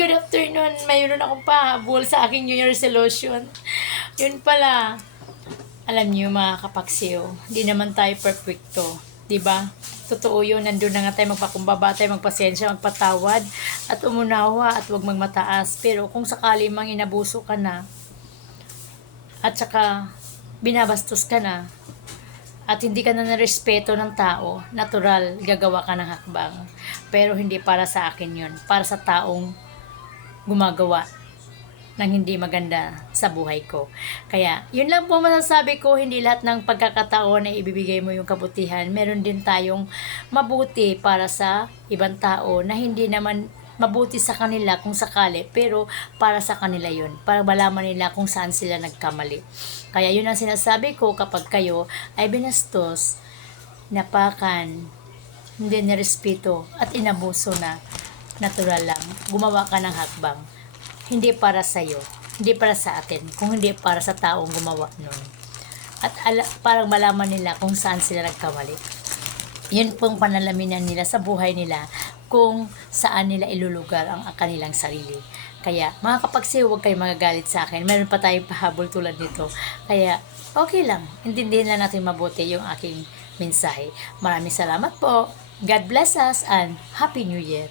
good afternoon. Mayroon akong pahabol sa aking New Year resolution. Yun pala, alam niyo mga kapaksiw, hindi naman tayo perfecto. 'Di ba? Totoo yun, nandun na nga tayo magpakumbaba tayo, magpasensya, magpatawad, at umunawa at huwag magmataas. Pero kung sakali mang inabuso ka na, at saka binabastos ka na, at hindi ka na narespeto ng tao, natural, gagawa ka ng hakbang. Pero hindi para sa akin yun, para sa taong gumagawa ng hindi maganda sa buhay ko. Kaya, yun lang po masasabi ko, hindi lahat ng pagkakataon na ibibigay mo yung kabutihan. Meron din tayong mabuti para sa ibang tao na hindi naman mabuti sa kanila kung sakali, pero para sa kanila yun, para malaman nila kung saan sila nagkamali. Kaya yun ang sinasabi ko, kapag kayo ay binastos, napakan, hindi nirespeto at inabuso na, natural lang, gumawa ka ng hakbang. Hindi para sa'yo, hindi para sa atin, kung hindi para sa taong gumawa nun. At parang malaman nila kung saan sila nagkamali. Yun pong panalaminan nila sa buhay nila, kung saan nila ilulugar ang kanilang sarili. Kaya mga kapagsiw, huwag kayong magagalit sa akin. Meron pa tayong pahabol tulad nito. Kaya okay lang, intindihin lang natin mabuti yung aking mensahe. Maraming salamat po. God bless us and Happy New Year.